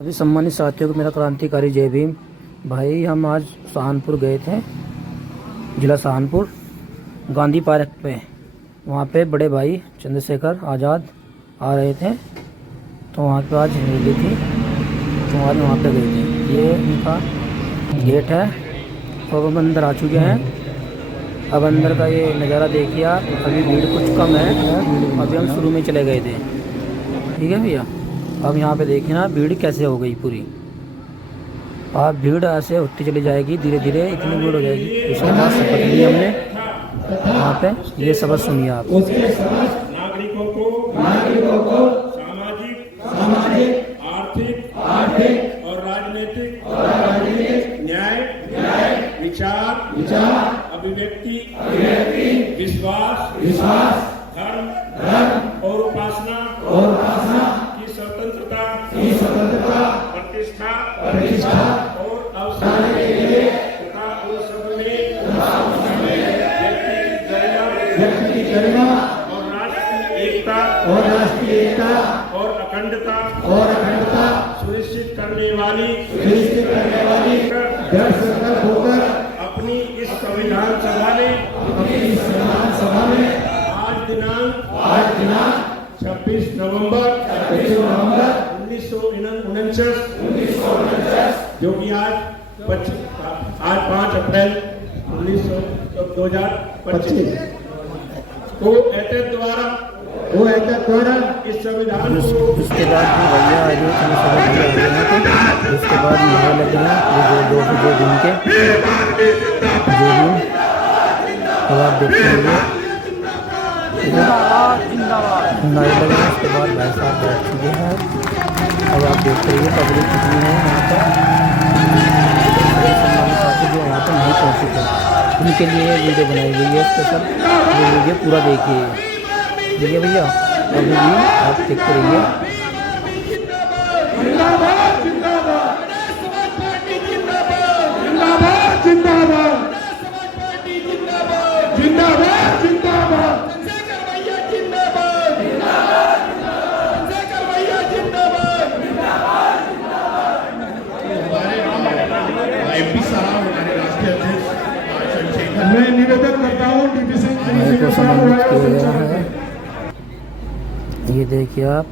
अभी सम्मानित साथियों को मेरा क्रांतिकारी जय भीम। भाई हम आज सहारनपुर गए थे, जिला सहारनपुर, गांधी पार्क पे। वहाँ पे बड़े भाई चंद्रशेखर आज़ाद आ रहे थे, तो वहाँ पे आज रैली थी, तो आज वहाँ पे गए थे। ये उनका गेट है और अब अंदर आ चुके हैं। अब अंदर का ये नज़ारा देखिए आप। अभी भीड़ कुछ कम है, अभी हम शुरू में चले गए थे। ठीक है भैया, अब यहाँ पे देखिए ना भीड़ कैसे हो गई पूरी। आप भीड़ ऐसे होती चली जाएगी, धीरे धीरे इतनी भीड़ हो जाएगी। उसके बाद शपथ ली हमने वहाँ पे। ये शपथ सुनिए आप। नागरिकों को सामाजिक आर्थिक और राजनीतिक न्याय विचार अभिव्यक्ति विश्वास धर्म और उपासना की स्वतंत्रता प्रतिष्ठा और अवसर तथा उन सब में व्यक्ति की गरिमा और राष्ट्रीय एकता और अखंडता सुनिश्चित करने वाली दृढ़ संकल्प होकर अपनी इस संविधान सभा में आज दिनांक 26 नवंबर 1949 जो कि आज 5 अप्रैल 2025 को एतद द्वारा इस संविधान को उसके बाद भैया आगे उसके बाद नारे लग रहे हैं जो दिन के जो भी। अब आप देखते होंगे नारे लग रहे हैं। उसके बाद भाई साहब बैठ चुके हैं। अब आप देख रहे हैं पब्लिक कितनी है यहाँ पर। सम्मानित साथी जो यहाँ पर नहीं पहुँचे थे, उनके लिए वीडियो बनाई गई है स्पेशल। ये वीडियो पूरा देखिए। देखिए भैया, अभी भी आप देखते रहिए। मैं निवेदन करता हूँ को सम्मानित किया गया है। ये देखिए आप,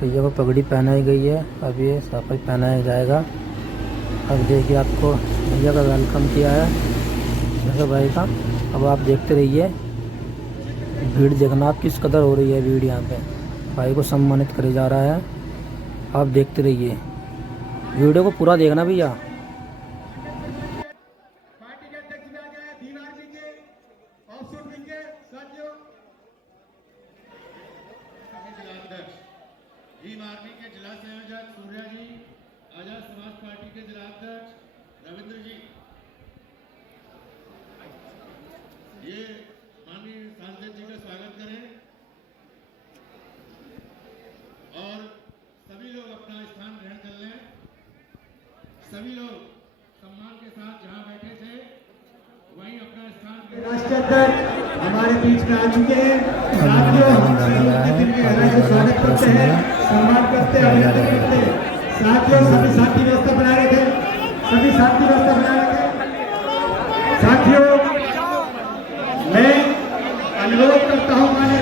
भैया को पगड़ी पहनाई गई है। अब ये साफा पहनाया जाएगा। अब देखिए आपको भैया का वेलकम किया है जैसे भाई का। अब आप देखते रहिए, भीड़ देखना आप किस कदर हो रही है। भीड़ यहाँ पे भाई को सम्मानित करे जा रहा है। आप देखते रहिए, वीडियो को पूरा देखना भैया। भीम आर्मी के जिला संयोजक सूर्या जी, आजाद समाज पार्टी के जिला अध्यक्ष रविंद्र जी, ये माननीय सांसद जी का स्वागत करें और सभी लोग अपना स्थान ग्रहण कर लें। सभी लोग सम्मान के साथ जहां बैठे थे वहीं अपना स्थान। राष्ट्रीय अध्यक्ष हमारे बीच में आ चुके हैं। साथियों, स्वागत करते हैं, सम्मान करते हैं, अभिनंदन करते हैं। साथियों, सभी साथी व्यवस्था बना रहे थे, साथियों मैं अनुरोध करता हूँ माननीय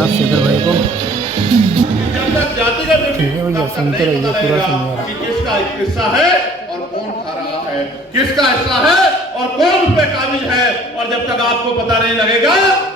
देना शेखर भाई को। जब तक जातिगत ठीक है भैया, सुनते रहिए पूरा सुनिए। कि किसका हिस्सा है और कौन खा रहा है, किसका हिस्सा है और कौन उस पे काबिज है। और जब तक आपको पता नहीं लगेगा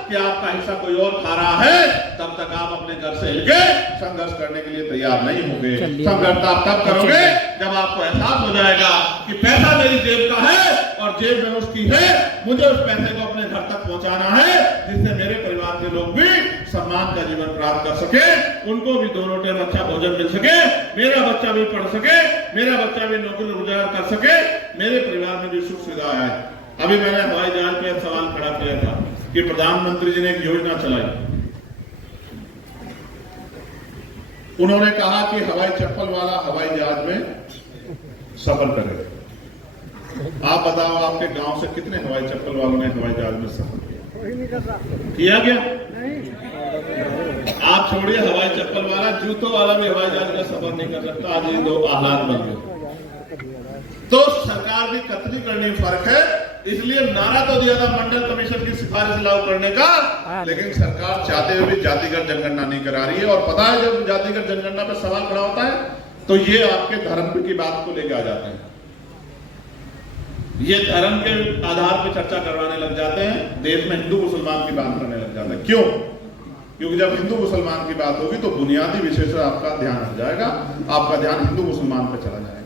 कि आपका हिस्सा कोई और खा रहा है, तब तक आप अपने घर से हिलके संघर्ष करने के लिए तैयार नहीं होंगे। संघर्ष आप तब करोगे जब आपको एहसास हो जाएगा कि पैसा मेरी जेब का है और जेब में उसकी है, मुझे उस पैसे को अपने घर तक पहुंचाना है, जिससे मेरे परिवार के लोग भी सम्मान का जीवन प्राप्त कर सके, उनको भी दोनों टाइम अच्छा भोजन मिल सके, मेरा बच्चा भी पढ़ सके, मेरा बच्चा भी नौकरी रोजगार कर सके, मेरे परिवार में भी सुख सुविधा आए। अभी मैंने हवाई जहाज पे सवाल खड़ा किया था कि प्रधानमंत्री जी ने एक योजना चलाई। उन्होंने कहा कि हवाई चप्पल वाला हवाई जहाज में सफर करे। आप बताओ आपके गांव से कितने हवाई चप्पल वालों ने हवाई जहाज में सफर किया गया? आप छोड़िए हवाई चप्पल वाला, जूतों वाला भी हवाई जहाज में सफर नहीं कर सकता। आज ये दो हालात बन गए। तो सरकार की कतनी करनी फर्क है, इसलिए नारा तो दिया था मंडल कमीशन की सिफारिश लागू करने का, लेकिन सरकार चाहते हुए भी जातिगत जनगणना नहीं करा रही है। और पता है जब जातिगत जनगणना पे सवाल खड़ा होता है तो ये आपके धर्म की बात को लेकर आ जाते हैं, ये धर्म के आधार पर चर्चा करवाने लग जाते हैं, देश में हिंदू मुसलमान की बात करने लग जाते हैं। क्यों? क्योंकि जब हिंदू मुसलमान की बात होगी तो बुनियादी विषय से आपका ध्यान हट जाएगा, आपका ध्यान हिंदू मुसलमान पर चला जाएगा।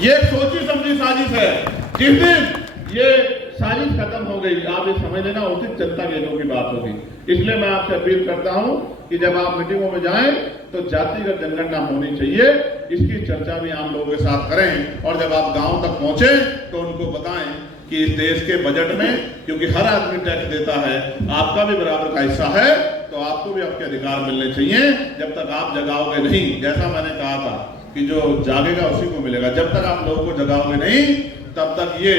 ये एक सोची समझी साजिश है। जिस दिन ये साजिश खत्म हो गई, आप ये समझ लेना उचित जनता के हितों की बात होगी। इसलिए मैं आपसे अपील करता हूं कि जब आप मीटिंगों में जाएं तो जातिगत जनगणना होनी चाहिए, इसकी चर्चा भी आम लोगों के साथ करें। और जब आप गांव तक पहुंचे तो उनको बताएं कि इस देश के बजट में, क्योंकि हर आदमी टैक्स देता है, आपका भी बराबर का हिस्सा है, तो आपको भी आपके अधिकार मिलने चाहिए। जब तक आप जगाओगे नहीं, जैसा मैंने कहा था कि जो जागेगा उसी को मिलेगा, जब तक आप लोगों को जगाओगे नहीं तब तक ये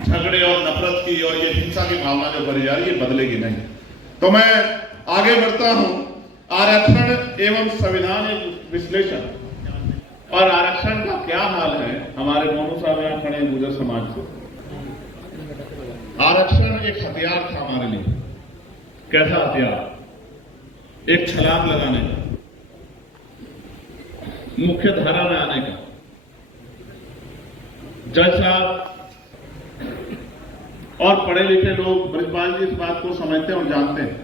झगड़े और नफरत की और ये हिंसा की भावना जो भरी जा रही है बदलेगी नहीं। तो मैं आगे बढ़ता हूं। आरक्षण एवं संविधानिक विश्लेषण और आरक्षण का क्या हाल है हमारे मोनू साहब यहाँ खड़े गुर्जर समाज से। आरक्षण एक हथियार था हमारे लिए। कैसा हथियार? एक छलांग लगाने का, मुख्य धारा में आने का। जज साहब और पढ़े लिखे लोग ब्रजपाल जी इस बात को समझते और जानते हैं,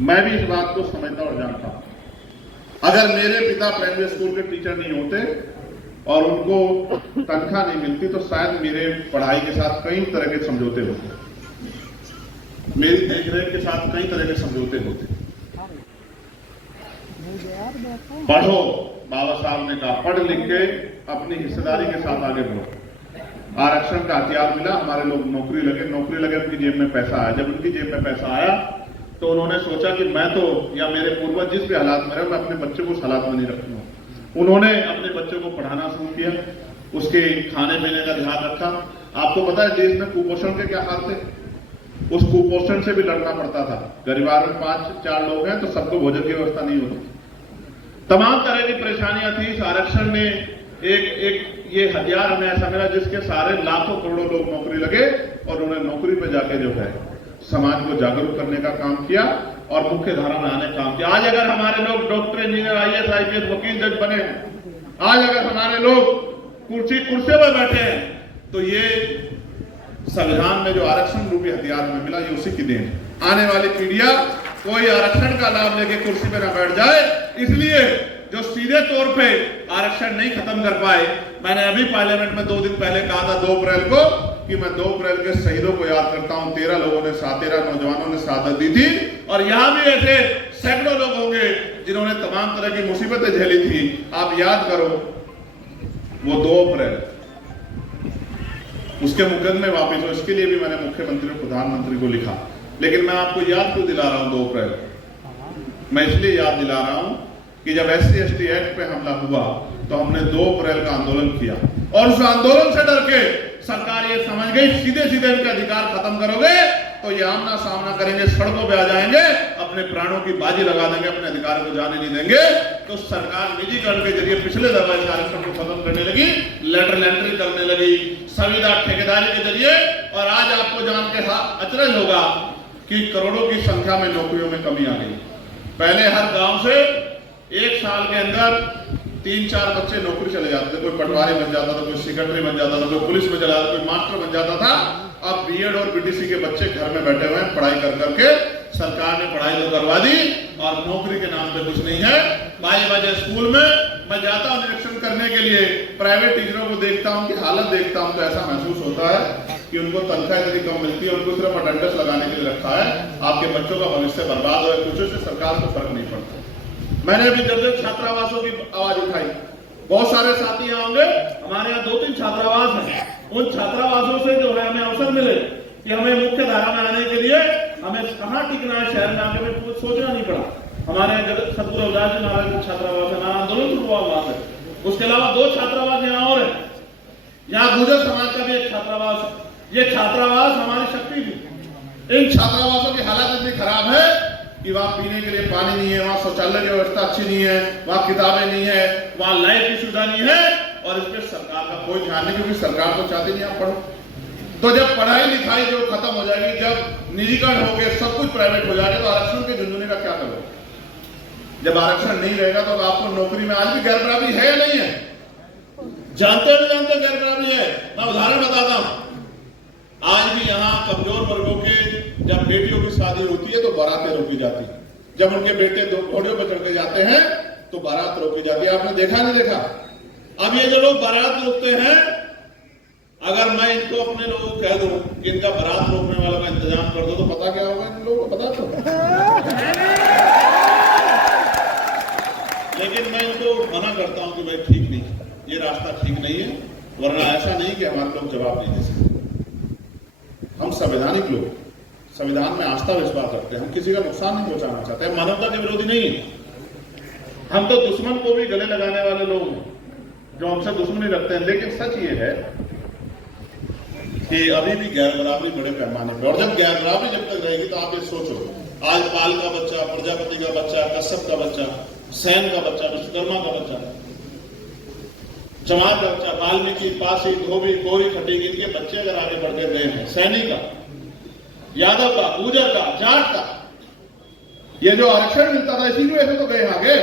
मैं भी इस बात को समझता और जानता हूं। अगर मेरे पिता प्राइमरी स्कूल के टीचर नहीं होते और उनको तनख्वाह नहीं मिलती तो शायद मेरे पढ़ाई के साथ कई तरह के समझौते होते, मेरी देखरेख के साथ कई तरह के समझौते होते। पढ़ो, बाबा साहब ने कहा, पढ़ लिख के अपनी हिस्सेदारी के साथ आगे बढ़ो। आरक्षण का हथियार मिला, हमारे लोग नौकरी लगे, उनकी जेब में पैसा आया। जब उनकी जेब में पैसा आया तो उन्होंने सोचा कि मैं तो, या मेरे पूर्वज जिस भी हालात में रहे, मैं अपने बच्चे को उस हालात में नहीं रखूंगा। उन्होंने अपने बच्चे को पढ़ाना शुरू किया, उसके खाने पीने का ध्यान रखा। आपको पता है देश में कुपोषण के क्या हाल थे? उस कुपोषण से भी लड़ना पड़ता था। परिवार में 5-4 लोग हैं तो सबको भोजन की व्यवस्था नहीं होती, तमाम तरह की परेशानियां थी। इस आरक्षण ने एक ये हथियार हमें ऐसा मिला जिसके सारे लाखों करोड़ों लोग नौकरी लगे और उन्होंने नौकरी पर जाके जो है समाज को जागरूक करने का काम किया और मुख्य धारा में आने का काम किया। आज अगर हमारे लोग डॉक्टर, इंजीनियर, IAS, IPS, वकील, जज बने, आज अगर हमारे लोग कुर्सी पर बैठे हैं तो ये संविधान में जो आरक्षण रूपी हथियार में मिला, ये उसी की देन है। आने वाली पीढ़ियां कोई आरक्षण का लाभ लेके कुर्सी पे न बैठ जाए, इसलिए जो सीधे तौर पे आरक्षण नहीं खत्म कर पाए। मैंने अभी पार्लियामेंट में 2 दिन पहले कहा था 2 अप्रैल को कि मैं 2 अप्रैल के शहीदों को याद करता हूं। 13 नौजवानों ने शहादत दी थी और यहां भी ऐसे सैकड़ों लोग होंगे जिन्होंने तमाम तरह की मुसीबतें झेली थी। आप याद करो वो 2 अप्रैल, उसके मुकदमे वापस हो, इसके लिए भी मैंने मुख्यमंत्री और प्रधानमंत्री को लिखा। लेकिन मैं आपको याद क्यों दिला रहा हूं 2 अप्रैल? मैं इसलिए याद दिला रहा हूं कि जब SC/ST एक्ट पे हमला हुआ तो हमने 2 अप्रैल का आंदोलन किया और उस आंदोलन से डर के सरकार ये समझ गई सीधे इनके अधिकार खत्म करोगे तो ये आमना सामना करेंगे, सड़कों पे आ जाएंगे, अपने प्राणों की बाजी लगा देंगे, अपने अधिकार को जाने नहीं देंगे। तो सरकार निजीकरण के जरिए पिछले दफा इस आरक्षण को खत्म करने लगी, लेटर एंट्री करने लगी, संविदा ठेकेदारी के जरिए। और आज आपको जान के अचरज होगा कि करोड़ों की संख्या में नौकरियों में कमी आ गई। पहले हर गांव से एक साल के अंदर 3-4 बच्चे नौकरी चले जाते थे। कोई पटवारी बन जाता था, कोई सेक्रेटरी बन जाता था, कोई पुलिस में चला जाता था, कोई मास्टर बन जाता था। अब बीएड और बीटीसी के बच्चे घर में बैठे हुए हैं, पढ़ाई कर करके सरकार ने पढ़ाई तो करवा दी और नौकरी के नाम पे कुछ नहीं है। 22 बजे स्कूल में मैं जाता हूँ निरीक्षण करने के लिए, प्राइवेट टीचरों को देखता हूँ, उनकी हालत देखता हूँ तो ऐसा महसूस होता है कि उनको तनख्वाह इतनी कम मिलती है, उनको सिर्फ अटेंडेंस लगाने के लिए रखा है। आपके बच्चों का भविष्य बर्बाद हो, कुछ से सरकार को फर्क नहीं पड़ता। मैंने अभी जब छात्रावासों की आवाज उठाई, बहुत सारे साथी यहाँ होंगे, हमारे यहाँ 2-3 छात्रावास हैं। उन छात्रावासों से जो है हमें अवसर मिले कि हमें मुख्य धारा में आने के लिए हमें कहाँ टिकना है, शहर में आके हमें कुछ सोचना नहीं पड़ा। हमारे यहाँ सतगुरु रविदास जी महाराज का छात्रावास है, हमारा आंदोलन शुरू हुआ वहां से। उसके अलावा 2 छात्रावास यहाँ और है, यहाँ गुर्जर समाज का भी एक छात्रावास है। ये छात्रावास हमारी शक्ति थी। इन छात्रावासों की हालत इतनी खराब है कि वहां पीने के लिए पानी नहीं है, वहां शौचालय की व्यवस्था अच्छी नहीं है, वहां किताबें नहीं है, वहां लाइट की सुविधा नहीं है और इस पर सरकार का कोई ध्यान नहीं, क्योंकि सरकार तो चाहती नहीं आप पढ़ो। तो जब पढ़ाई लिखाई जो खत्म हो जाएगी, जब निजीकरण हो गए, सब कुछ प्राइवेट हो जाएगा, तो आरक्षण के झुंझुने का क्या करोगे? जब आरक्षण नहीं रहेगा तो आपको नौकरी में आज भी गैर बराबरी है या नहीं है? जानते नहीं जानते गैर बराबरी है। मैं उदाहरण बताता हूं, आज भी यहाँ कमजोर वर्गों के जब बेटियों की शादी होती है तो बारातें रोकी जाती है। जब उनके बेटे 2 घोड़ों पर चढ़ के जाते हैं तो बारात रोकी जाती है। आपने देखा नहीं देखा? अब ये जो लोग बारात रोकते हैं, अगर मैं इनको अपने लोगों को कह दूं कि इनका बारात रोकने वालों का इंतजाम कर दो तो पता क्या होगा इन लोगों को? पता तो लेकिन मैं इनको मना करता हूं कि भाई ठीक नहीं, ये रास्ता ठीक नहीं है, वरना ऐसा नहीं कि हमारे लोग जवाब नहीं दे सकते। हम संवैधानिक लोग, संविधान में आस्था विश्वास रखते हैं, हम किसी का नुकसान नहीं पहुंचाना चाहते, हम मानवता के विरोधी नहीं है। हम तो दुश्मन को भी गले लगाने वाले लोग हैं जो हमसे दुश्मनी रखते हैं। लेकिन सच ये है कि अभी भी गैर बराबरी बड़े पैमाने पर, और जब गैर बराबरी जब तक रहेगी तो आप ये सोचो, आज पाल का बच्चा, प्रजापति का बच्चा, कश्यप का बच्चा, सैन का बच्चा, विश्वकर्मा का बच्चा, चमार का बच्चा, वाल्मीकि, पासी, धोबी, कोरी, खटीक, इनके बच्चे अगर आगे बढ़ते रहे हैं, सैनी का, यादव का, गुर्जर का, जाट का, ये जो आरक्षण मिलता था इसी की वजह से तो गए आगे।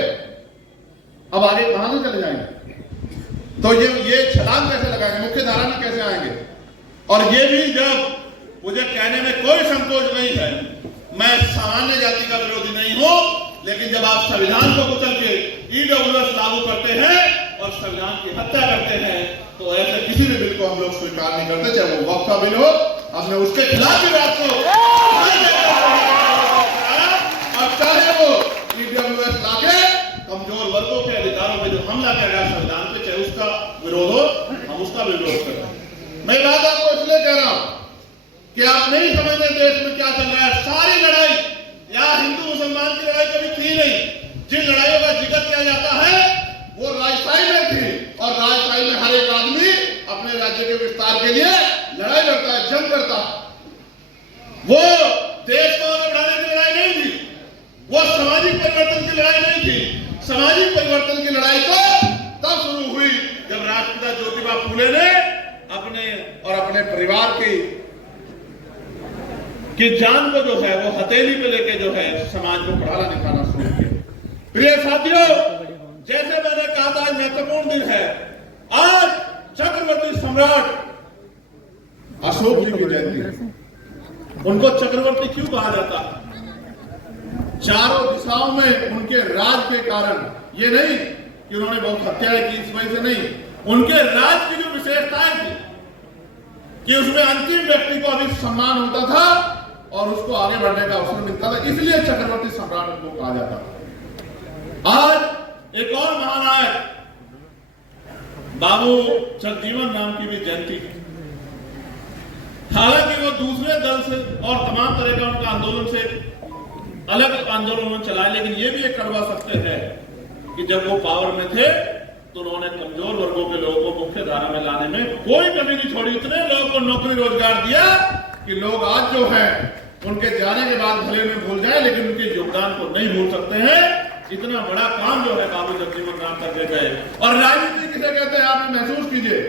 अब आगे कहां से चले जाएंगे? तो ये छलांग कैसे लगाएंगे? मुख्य धारा में कैसे आएंगे? और ये भी जब मुझे कहने में कोई संकोच नहीं है, मैं सामान्य जाति का विरोधी नहीं हूं, लेकिन जब आप संविधान को कुचल के ईडब्ल्यूएस लागू करते हैं और संविधान की हत्या करते हैं, तो ऐसे किसी भी बिल को हम लोग स्वीकार नहीं करते, चाहे वो वक्फ का बिल हो। हमने उसके खिलाफ भी बात को, और चाहे वो ईडब्ल्यूएस लाके कमजोर वर्गों के अधिकारों पे जो हमला किया गया संविधान पे, चाहे उसका विरोध हो, हम उसका भी विरोध करते हैं। मैं बात आपको इसलिए कह रहा हूं कि आप नहीं समझते देश में क्या चल रहा है। सारी लड़ाई या हिंदू मुसलमान की लड़ाई कभी थी नहीं। जिन लड़ाइयों का जिक्र किया जाता है वो राजशाही में थी, और राजशाही में हर एक आदमी अपने राज्य के विस्तार के लिए लड़ाई लड़ता है, जंग करता है। वो देश को आगे बढ़ाने की लड़ाई नहीं थी, वो सामाजिक परिवर्तन की लड़ाई नहीं थी। सामाजिक परिवर्तन की लड़ाई तो तब शुरू हुई जब राष्ट्रपिता ज्योतिबा फूले ने अपने और अपने परिवार की जान को जो है वो हथेली पे लेके जो है समाज को पढ़ाना लिखाना शुरू किया। प्रिय साथियों, जैसे मैंने कहा था, आज महत्वपूर्ण दिन है। आज चक्रवर्ती सम्राट अशोक जी की जयंती है। उनको चक्रवर्ती क्यों कहा जाता है? चारों दिशाओं में उनके राज के कारण, ये नहीं कि उन्होंने बहुत हत्याएं की इस वजह से नहीं, उनके राज की जो विशेषताएं थी कि उसमें अंतिम व्यक्ति को अभी सम्मान होता था और उसको आगे बढ़ने का अवसर मिलता था, इसलिए चक्रवर्ती सम्राट उनको कहा जाता था। आज एक और महानायक बाबू जगजीवन राम की भी जयंती है। हालांकि वो दूसरे दल से और तमाम तरह का उनका आंदोलन से अलग आंदोलन चलाए, लेकिन ये भी एक कड़वा सत्य है कि जब वो पावर में थे तो उन्होंने कमजोर वर्गों के लोगों को मुख्य धारा में लाने में कोई कमी नहीं छोड़ी। इतने लोगों को नौकरी रोजगार दिया कि लोग आज जो है उनके जाने के बाद भले में भूल जाए, लेकिन उनके योगदान को नहीं भूल सकते हैं। इतना बड़ा काम जो है बाबू जगजीवन राम करके गए। और राजनीति किसे कहते हैं? आप महसूस कीजिए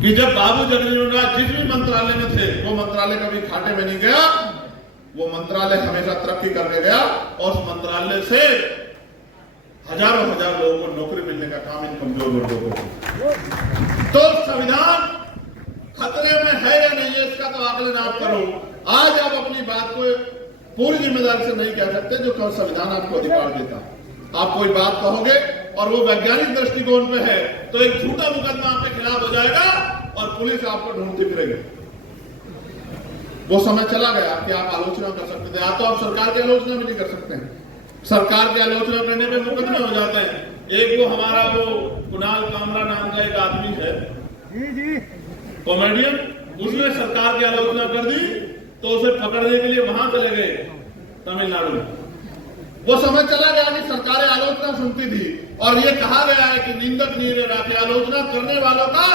कि जब बाबू जगजीवन राम जिस भी मंत्रालय में थे, वो मंत्रालय कभी घाटे में नहीं गया, वो मंत्रालय हमेशा तरक्की करके गया और उस मंत्रालय से हजारों लोगों को नौकरी मिलने का काम इन कमजोर वर्गों को। तो संविधान खतरे में है या नहीं है, इसका तो आकलन आप करो। आज आप अपनी बात को पूरी जिम्मेदारी से नहीं कह सकते जो संविधान आपको अधिकार देता। आप कोई बात कहोगे और वो वैज्ञानिक दृष्टिकोण पे है तो एक झूठा मुकदमा आपके खिलाफ हो जाएगा और पुलिस आपको ढूंढती फिरेगी। वो समय चला गया कि आप आलोचना कर सकते थे। आप तो आप सरकार की आलोचना भी नहीं कर सकते हैं। सरकार की आलोचना करने पे मुकदमे हो जाते हैं। एक वो हमारा वो कुणाल कामरा नाम का एक आदमी है, कॉमेडियन, उसने सरकार की आलोचना कर दी तो उसे पकड़ने के लिए वहां चले गए तमिलनाडु में। वो समय चला गया कि सरकारें आलोचना सुनती थी और ये कहा गया है कि निंदक निंदक आलोचना करने वालों का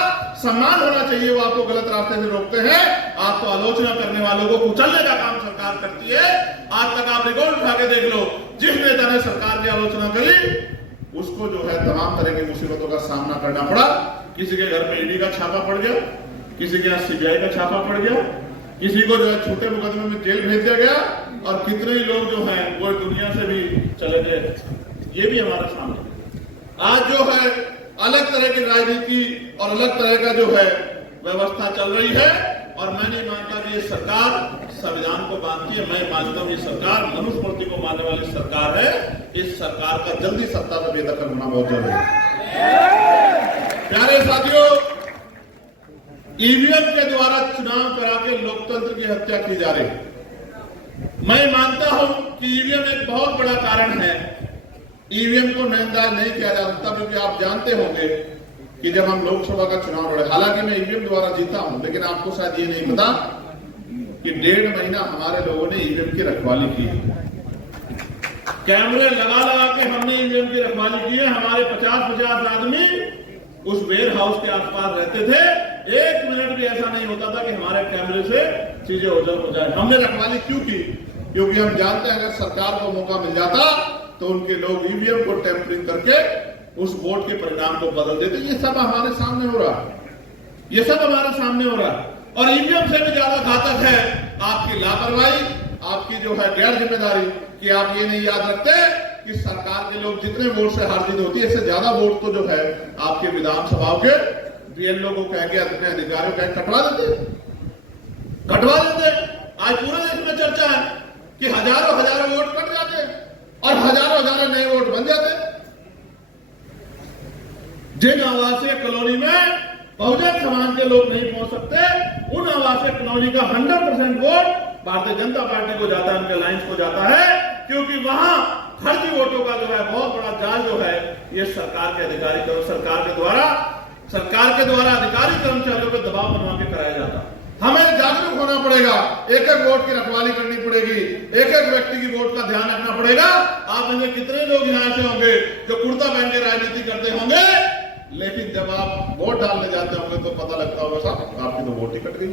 सम्मान होना चाहिए। वो आपको गलत रास्ते से रोकते हैं। आप तो आलोचना करने वालों को कुचलने का काम सरकार करती है। आज तक आप रिकॉर्ड उठा के देख लो, जिस नेता ने सरकार की आलोचना करी उसको जो है तमाम तरह की मुसीबतों का सामना करना पड़ा। किसी के घर पे ईडी का छापा पड़ गया, किसी के यहाँ सीबीआई का छापा पड़ गया, किसी को जो है छोटे मुकदमे में जेल भेज दिया गया और कितने ही लोग जो हैं वो दुनिया से भी चले गए। ये भी हमारे सामने आज जो है अलग तरह की राजनीति और अलग तरह का जो है व्यवस्था चल रही है। और मैं नहीं मानता कि ये सरकार संविधान को मानती है। मैं मानता हूँ ये सरकार मनुस्मृति को मानने वाली सरकार है। इस सरकार का जल्दी सत्ता से बेदखल होना बहुत जरूरी है। प्यारे साथियों, ईवीएम के द्वारा चुनाव करा के लोकतंत्र की हत्या की जा रही है। मैं मानता हूं कि ईवीएम एक बहुत बड़ा कारण है। ईवीएम को नजरअंदाज नहीं किया जा सकता क्योंकि आप जानते होंगे कि जब हम लोकसभा का चुनाव लड़े, हालांकि मैं ईवीएम द्वारा जीता हूं, लेकिन आपको शायद ये नहीं पता कि 1.5 महीना हमारे लोगों ने ईवीएम की रखवाली की। कैमरे लगा के हमने ईवीएम की रखवाली की है। हमारे 50 आदमी उस वेयर हाउस के आसपास रहते थे। 1 मिनट भी ऐसा नहीं होता था कि हमारे कैमरे से चीजें ओझल हो जाए। हमने रखवाली क्यों की? क्योंकि हम जानते हैं अगर सरकार को मौका मिल जाता तो उनके लोग ईवीएम को टेम्परिंग करके उस वोट के परिणाम को बदल देते। ये सब हमारे सामने हो रहा है, ये सब हमारे सामने हो रहा है। और ईवीएम से भी ज्यादा घातक है आपकी लापरवाही, आपकी जो है गैर जिम्मेदारी कि आप ये नहीं याद रखते कि सरकार के लोग जितने वोट से हार जीत होती है, इससे ज्यादा वोट तो जो है आपके विधानसभा के बीएलओ को कह के अपने अधिकारियों कह कटवा देते। आज पूरे देश में चर्चा है कि हजारों वोट कट जाते और हजारों नए वोट बन जाते। जिन आवासीय कॉलोनी में बहुजन समाज के लोग नहीं पहुंच सकते, उन आवासीय कॉलोनी का 100% वोट भारतीय जनता पार्टी को जाता है, उनके अलायंस को जाता है, क्योंकि वहां फर्जी वोटों का जो है बहुत बड़ा जाल जो है ये सरकार के अधिकारी सरकार के द्वारा अधिकारी कर्मचारियों पर दबाव बनवा के कराया जाता। हमें जागरूक होना पड़ेगा, एक वोट की रखवाली करनी पड़ेगी, एक व्यक्ति की वोट का ध्यान रखना पड़ेगा। आप में कितने लोग यहाँ से होंगे जो कुर्ता पहन के राजनीति करते होंगे, लेकिन जब आप वोट डालने जाते होंगे तो पता लगता होगा साहब आपकी तो वोट ही कट गई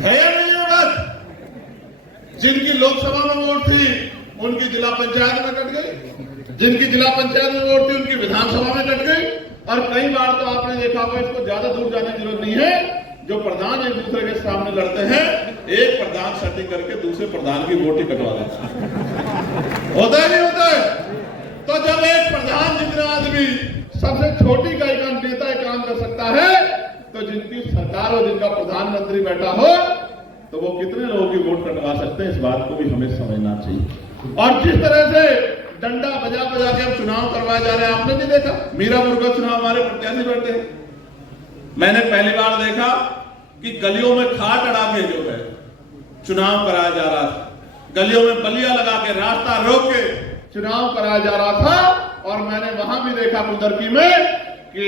है या नहीं है। बस जिनकी लोकसभा में वोट थी उनकी जिला पंचायत में कट गई, जिनकी जिला पंचायत में वोट थी उनकी विधानसभा में कट गई। और कई बार तो आपने देखा होगा, इसको ज्यादा दूर जाने की जरूरत नहीं है, जो प्रधान एक दूसरे के सामने लड़ते हैं, एक प्रधान सेटिंग करके दूसरे प्रधान की वोट ही कटवा देता है। होता है नहीं होता है? तो जब एक प्रधान जितना आदमी सबसे छोटी का एक नेता काम कर सकता है, तो जिनकी सरकार और जिनका प्रधानमंत्री बैठा हो तो वो कितने लोगों की वोट कटवा सकते हैं, इस बात को भी हमें समझना चाहिए। और जिस तरह से डंडा बजा के हम चुनाव करवाए जा रहे हैं, आपने नहीं देखा मीरापुर का चुनाव हमारे प्रत्याशी लड़ते हैं। मैंने पहली बार देखा कि गलियों में खाट अड़ा के जो है चुनाव कराया जा रहा था, गलियों में बलिया लगा के रास्ता रोक के चुनाव कराया जा रहा था। और मैंने वहां भी देखा कुदरती में कि